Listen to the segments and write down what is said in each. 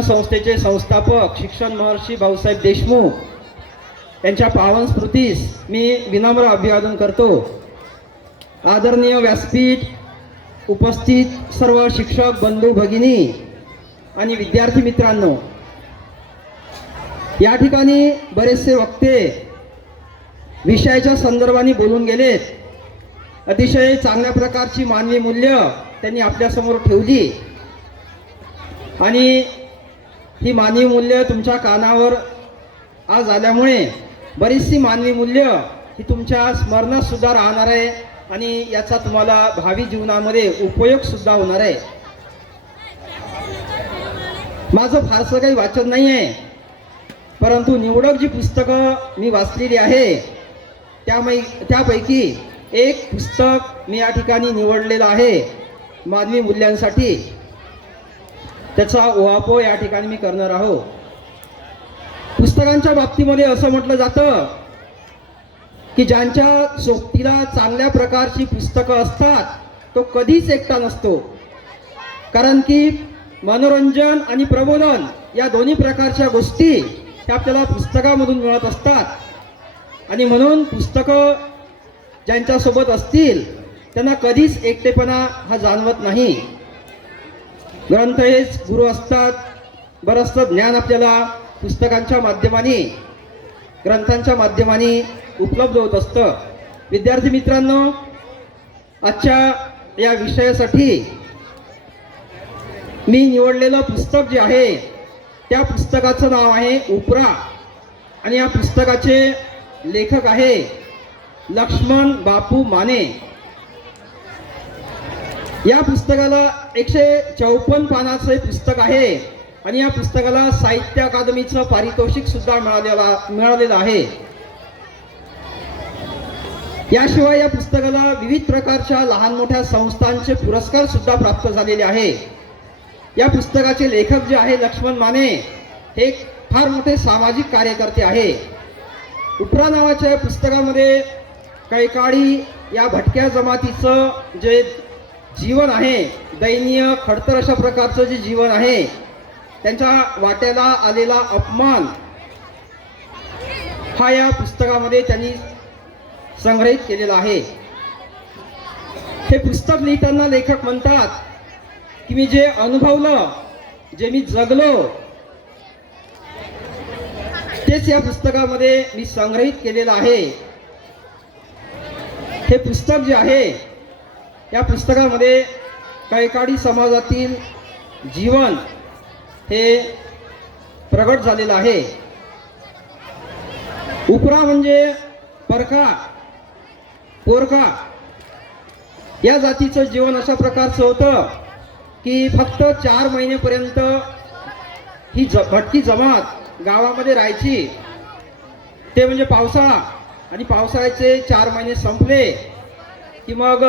संस्थेचे संस्थापक शिक्षण महर्षी भाऊसाहेब देशमुख. यांच्या पावन स्मृतीस मी विनम्र अभिवादन करतो. आदरणीय व्यासपीठ उपस्थित सर्व शिक्षक बंधू भगिनी आणि विद्यार्थी मित्रांनो या ठिकाणी बरेचसे वक्ते विषयाच्या संदर्भाने बोलून गेलेत. अतिशय चांगल्या प्रकारची मानवी मूल्य त्यांनी आपल्यासमोर ठेवली. आणि ही मानवी मूल्य तुमच्या कानावर आज आल्यामुळे बरीचशी मानवी मूल्य ही तुमच्या स्मरणात सुद्धा राहणार आहे आणि याचा तुम्हाला भावी जीवनामध्ये उपयोग सुद्धा होणार आहे. माझं फारसं काही वाचन नाही आहे परंतु निवडक जी पुस्तकं मी वाचलेली आहे त्यामै त्यापैकी एक पुस्तक मी या ठिकाणी निवडलेलं आहे मानवी मूल्यांसाठी. त्याचा ओहापो या ठिकाणी मी करणार आहोत. पुस्तकांच्या बाबतीमध्ये असं म्हटलं जातं की ज्यांच्या सोबतीला चांगल्या प्रकारची पुस्तकं असतात तो कधीच एकटा नसतो. कारण की मनोरंजन आणि प्रबोधन या दोन्ही प्रकारच्या गोष्टी त्या आपल्याला पुस्तकामधून मिळत असतात. आणि म्हणून पुस्तकं ज्यांच्यासोबत असतील त्यांना कधीच एकटेपणा हा जाणवत नाही. ग्रंथ हेच गुरु असतात. बरंचसं ज्ञान आपल्याला पुस्तकांच्या माध्यमाने ग्रंथांच्या माध्यमाने उपलब्ध होत असतं. विद्यार्थी मित्रांनो आजच्या या विषयासाठी मी निवडलेलं पुस्तक जे आहे त्या पुस्तकाचं नाव आहे उपरा. आणि या पुस्तकाचे लेखक आहे लक्ष्मण बापू माने. या पुस्तकाला एकशे चौपन्न पानाचं हे पुस्तक आहे. आणि या पुस्तकाला साहित्य अकादमीचं पारितोषिक सुद्धा मिळालेला मिळालेलं आहे. याशिवाय या पुस्तकाला विविध प्रकारच्या लहान मोठ्या संस्थांचे पुरस्कार सुद्धा प्राप्त झालेले आहे. या पुस्तकाचे लेखक जे आहे लक्ष्मण माने हे फार मोठे सामाजिक कार्यकर्ते आहे. उपरा नावाच्या पुस्तकामध्ये कैकाळी या भटक्या जमातीचं जे जीवन आहे. दयनीय खडतर अशा प्रकारचं जे जीवन आहे त्यांच्या वाट्याला आलेला अपमान हा या पुस्तकामध्ये त्यांनी संग्रहित केलेला आहे. हे पुस्तक लिहिताना लेखक म्हणतात की मी जे अनुभवलं जे मी जगलो तेच या पुस्तकामध्ये मी संग्रहित केलेलं आहे. हे पुस्तक जे आहे या पुस्तकामध्ये कैकाडी समाजातील जीवन हे प्रगट झालेलं आहे. उपरा म्हणजे परखा पोरखा या जातीचं जीवन अशा प्रकारचं होतं की फक्त चार महिनेपर्यंत ही ज भटकी जमात गावामध्ये राहायची. ते म्हणजे पावसाळा. आणि पावसाळ्याचे चार महिने संपले की मग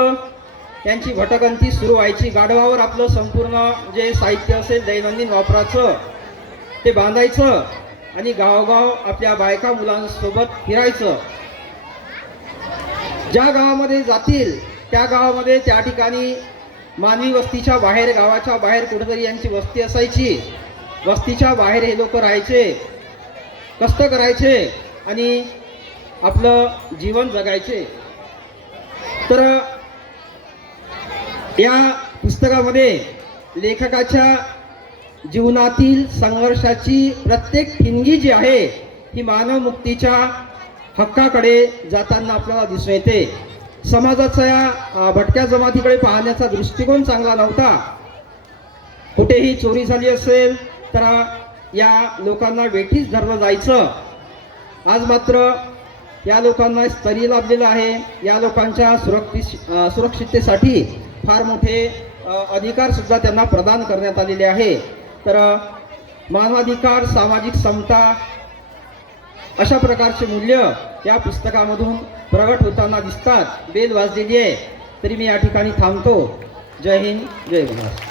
त्यांची भटकंती सुरू व्हायची. गाढवावर आपलं संपूर्ण जे साहित्य असेल दैनंदिन वापराचं ते बांधायचं आणि गावोगाव आपल्या बायका मुलांसोबत फिरायचं. ज्या गावामध्ये जातील त्या गावामध्ये त्या ठिकाणी मानवी वस्तीच्या बाहेर गावाच्या बाहेर कुठेतरी यांची वस्ती असायची. वस्तीच्या बाहेर हे लोक राहायचे कष्ट करायचे आणि आपलं जीवन जगायचे. तर या पुस्तकामध्ये लेखकाच्या जीवनातील संघर्षाची प्रत्येक ठिणगी जी आहे ही मानव मुक्तीच्या हक्काकडे जाताना आपल्याला दिसून येते. समाजाचा या भटक्या जमातीकडे पाहण्याचा दृष्टिकोन चांगला नव्हता. कुठेही चोरी झाली असेल तर या लोकांना वेठीच धरलं जायचं. आज मात्र या लोकांना स्तरी लाभलेलं आहे. या लोकांच्या सुरक्षित सुरक्षिततेसाठी फार मोठे अधिकारसुद्धा अधिकार सुद्धा त्यांना प्रदान करण्यात आलेले आहे. तर मानवाधिकार सामाजिक समता अशा प्रकारचे मूल्य या पुस्तकामधून प्रगट होताना दिसतात. बेल वाजलेली आहे. तरी मी या ठिकाणी थांबतो. जय हिंद जय महाराष्ट्र.